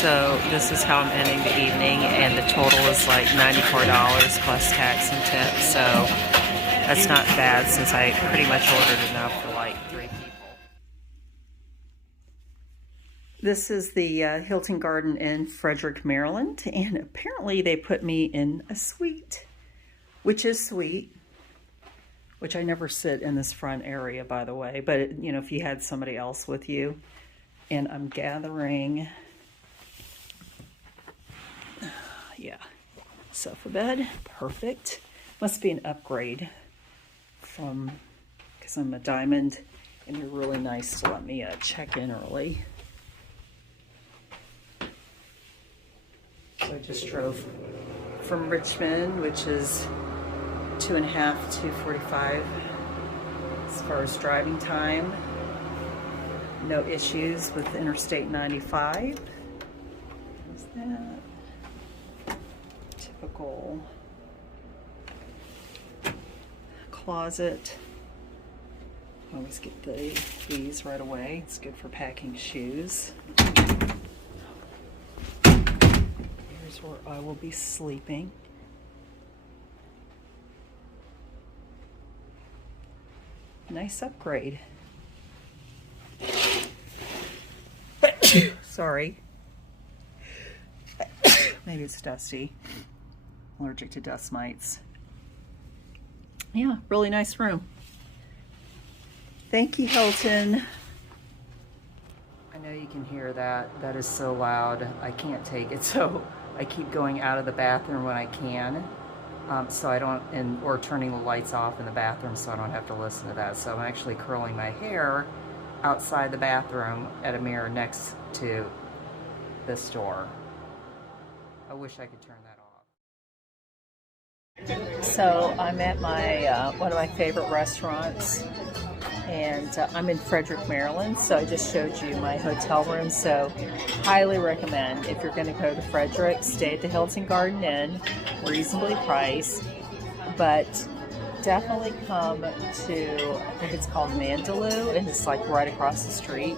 So this is how I'm ending the evening, and the total is like $94 plus tax and tip. So that's not bad since I pretty much ordered enough for like 3 people. This is the Hilton Garden Inn, Frederick, Maryland, and apparently they put me in a suite, which is sweet. Which I never sit in this front area, by the way, but you know, if you had somebody else with you. And I'm gathering, yeah, sofa bed, perfect. Must be an upgrade from, because I'm a diamond, and you're really nice to let me check in early. So I just drove from Richmond, which is 2.5, 2:45 as far as driving time. No issues with Interstate 95. What's that? Typical closet. Always get these right away. It's good for packing shoes. Here's where I will be sleeping. Nice upgrade. Sorry. Maybe it's dusty. Allergic to dust mites. Yeah, really nice room. Thank you, Hilton. I know you can hear that. That is so loud. I can't take it, so I keep going out of the bathroom when I can. So I don't, or turning the lights off in the bathroom so I don't have to listen to that. So I'm actually curling my hair outside the bathroom at a mirror next to this door. I wish I could turn that off. So I'm at my one of my favorite restaurants, and I'm in Frederick, Maryland. So I just showed you my hotel room. So highly recommend, if you're going to go to Frederick, stay at the Hilton Garden Inn, reasonably priced, but definitely come to, I think it's called Mandaloo, and it's like right across the street.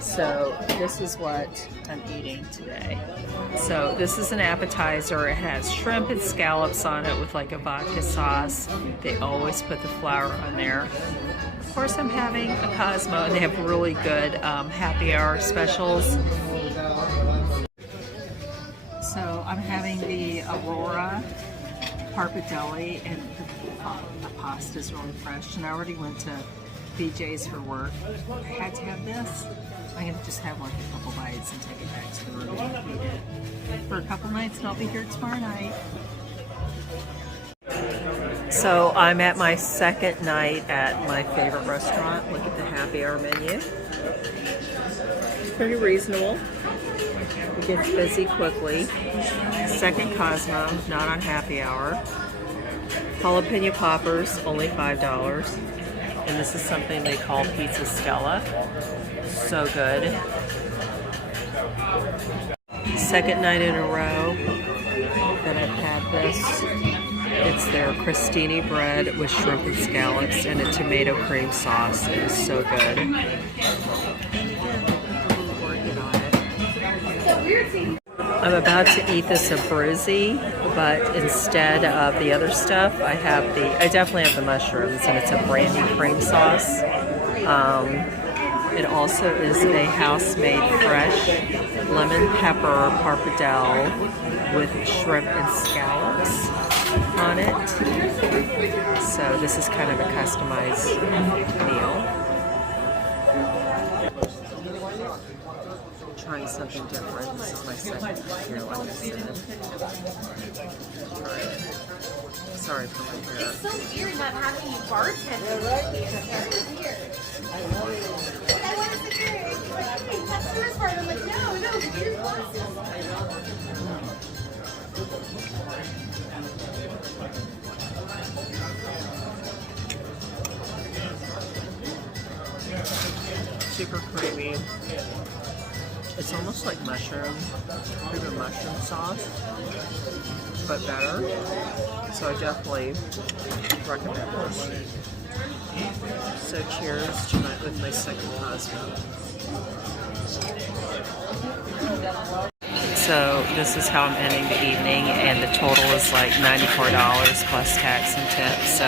So this is what I'm eating today. So this is an appetizer. It has shrimp and scallops on it with like a vodka sauce. They always put the flour on there. Of course, I'm having a Cosmo, and they have really good happy hour specials. So I'm having the Aurora Parpadelli, and the pasta is really fresh. And I already went to BJ's for work. I had to have this. I'm going to just have like a couple bites and take it back to the room and eat it for a couple nights, and I'll be here tomorrow night. So I'm at my second night at my favorite restaurant. Look at the happy hour menu. It's pretty reasonable. It gets busy quickly. Second Cosmo, not on happy hour. Jalapeno poppers, only $5. And this is something they call Pizza Stella. So good. Second night in a row that I've had this. It's their crostini bread with shrimp and scallops and a tomato cream sauce. It is so good. I'm about to eat this Abruzzi, but instead of the other stuff, I definitely have the mushrooms, and it's a brandy cream sauce. It also is a house-made fresh lemon pepper pappardelle with shrimp and scallops on it. So this is kind of a customized meal. Trying something different. This is my second here, like I said. Sorry for my hair. It's so weird not having you bartend. It's weird. I want to sit here. It's like, okay, customer's part. I'm like, no, here's glasses. Super creamy. It's almost like mushroom, maybe mushroom sauce, but better. So I definitely recommend this. So cheers tonight with my second Cosmo. So this is how I'm ending the evening, and the total is like $94 plus tax and tip. So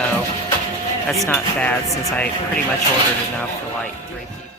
that's not bad since I pretty much ordered enough for like 3 people.